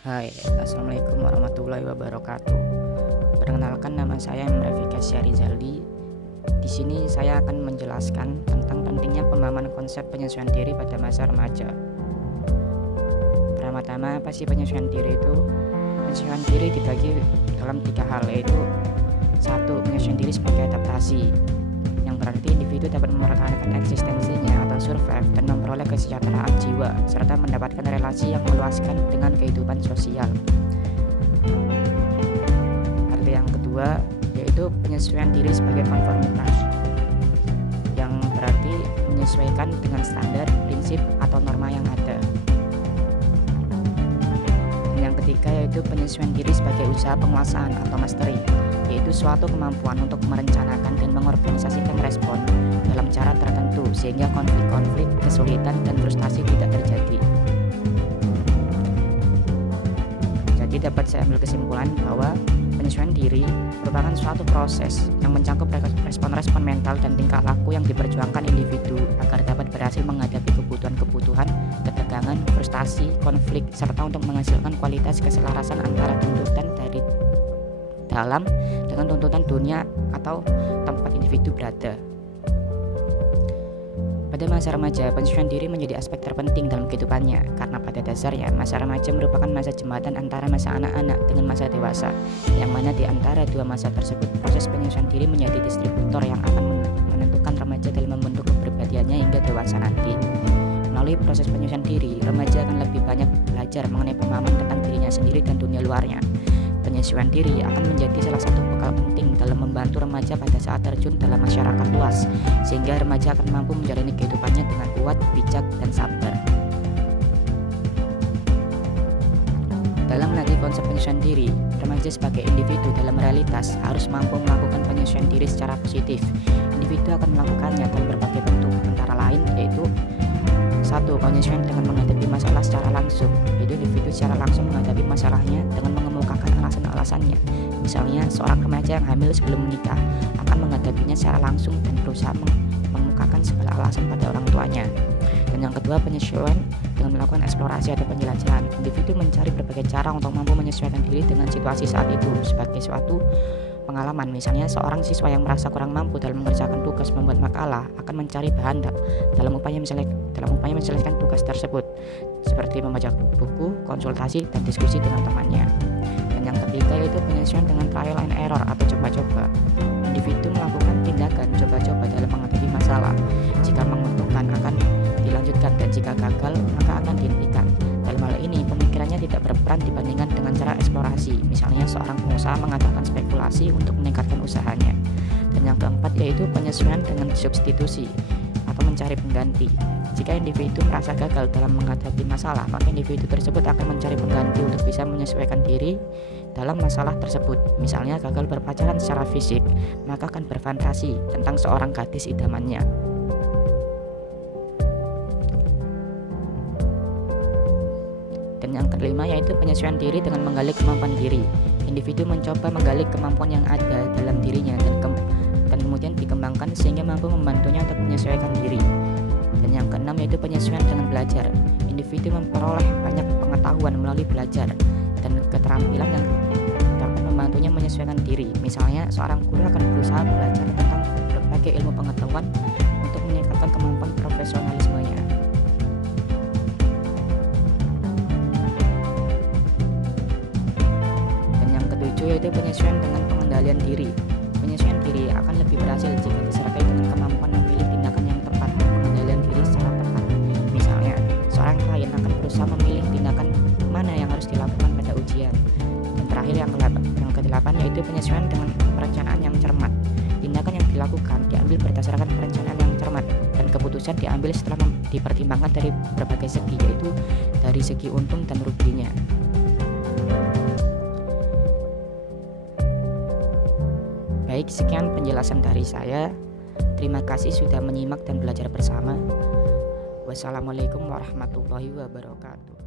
Hai, assalamualaikum warahmatullahi wabarakatuh. Perkenalkan, nama saya Mrafika Syarizaldi. Di sini saya akan menjelaskan tentang pentingnya pemahaman konsep penyesuaian diri pada masa remaja. Pertama-tama, apa sih penyesuaian diri itu? Penyesuaian diri dibagi dalam 3 hal, yaitu 1. Penyesuaian diri sebagai adaptasi, yang berarti individu dapat mempertahankan eksistensinya atau survive dan memperoleh kesejahteraan jiwa serta mendapatkan relasi yang meluaskan dengan kehidupan sosial. Arti yang kedua yaitu penyesuaian diri sebagai konformitas, yang berarti menyesuaikan dengan standar, prinsip, atau norma yang ada. Dan yang ketiga yaitu penyesuaian diri sebagai usaha penguasaan atau mastery, yaitu suatu kemampuan untuk merencanakan dan mengorganisasikan respon dalam cara tertentu sehingga konflik-konflik, kesulitan, dan frustasi tidak terjadi. Jadi dapat saya ambil kesimpulan bahwa penyesuaian diri merupakan suatu proses yang mencakup respon-respon mental dan tingkah laku yang diperjuangkan individu agar dapat berhasil menghadapi kebutuhan-kebutuhan, ketegangan, frustasi, konflik, serta untuk menghasilkan kualitas keselarasan antara tuntutan dari dalam dengan tuntutan dunia atau tempat individu berada. Pada masa remaja, penyesuaian diri menjadi aspek terpenting dalam kehidupannya, karena pada dasarnya masa remaja merupakan masa jembatan antara masa anak-anak dengan masa dewasa, yang mana di antara dua masa tersebut proses penyesuaian diri menjadi distributor yang akan menentukan remaja dalam membentuk kepribadiannya hingga dewasa nanti. Melalui proses penyesuaian diri, remaja akan lebih banyak belajar mengenai pemahaman tentang dirinya sendiri dan dunia luarnya. Penyesuaian diri akan menjadi salah satu bekal penting dalam membantu remaja pada saat terjun dalam masyarakat luas, sehingga remaja akan mampu menjalani kehidupannya dengan kuat, bijak, dan sabar. Dalam melatih konsep penyesuaian diri, remaja sebagai individu dalam realitas harus mampu melakukan penyesuaian diri secara positif. Individu akan melakukannya dalam berbagai bentuk, antara lain yaitu 1. Penyesuaian dengan menghadapi masalah secara langsung, yaitu individu secara langsung menghadapi masalahnya dengan mengemukakan alasan-alasannya. Misalnya, seorang remaja yang hamil sebelum menikah akan menghadapinya secara langsung dan berusaha mengemukakan segala alasan pada orang tuanya. Dan yang kedua, penyesuaian dengan melakukan eksplorasi atau penjelajahan. Individu mencari berbagai cara untuk mampu menyesuaikan diri dengan situasi saat itu sebagai suatu pengalaman. Misalnya, seorang siswa yang merasa kurang mampu dalam mengerjakan tugas membuat makalah akan mencari bahan dalam upaya menyelesaikan tugas tersebut, seperti membaca buku, konsultasi, dan diskusi dengan temannya. Dan yang ketiga yaitu penyesuaian dengan trial and error atau coba-coba. Individu melakukan tindakan coba-coba dalam menghadapi masalah. Jika menguntungkan akan dilanjutkan, dan jika gagal maka akan dihentikan. Dalam hal ini pemikirannya tidak berperan dibandingkan dengan cara eksplorasi. Misalnya, seorang pengusaha mengadakan spekulasi untuk meningkatkan usahanya. Dan yang keempat yaitu penyesuaian dengan substitusi atau mencari pengganti. Jika individu merasa gagal dalam menghadapi masalah, maka individu tersebut akan mencari pengganti untuk bisa menyesuaikan diri dalam masalah tersebut. Misalnya, gagal berpacaran secara fisik, maka akan berfantasi tentang seorang gadis idamannya. Dan yang kelima yaitu penyesuaian diri dengan menggali kemampuan diri. Individu mencoba menggali kemampuan yang ada dalam dirinya dan kemudian dikembangkan sehingga mampu membantunya untuk menyesuaikan diri. Dan yang keenam yaitu penyesuaian dengan belajar. Individu memperoleh banyak pengetahuan melalui belajar dan keterampilan yang dapat membantunya menyesuaikan diri. Misalnya, seorang guru akan berusaha belajar tentang berbagai ilmu pengetahuan untuk meningkatkan kemampuan profesionalismenya. Yaitu penyesuaian dengan pengendalian diri. Penyesuaian diri akan lebih berhasil jika disertai dengan kemampuan memilih tindakan yang tepat dan pengendalian diri secara tepat. Misalnya, seorang klien akan berusaha memilih tindakan mana yang harus dilakukan pada ujian. Dan terakhir yang kedelapan yaitu penyesuaian dengan perencanaan yang cermat. Tindakan yang dilakukan diambil berdasarkan perencanaan yang cermat, dan keputusan diambil setelah dipertimbangkan dari berbagai segi, yaitu dari segi untung dan ruginya. Baik, sekian penjelasan dari saya. Terima kasih sudah menyimak dan belajar bersama. Wassalamualaikum warahmatullahi wabarakatuh.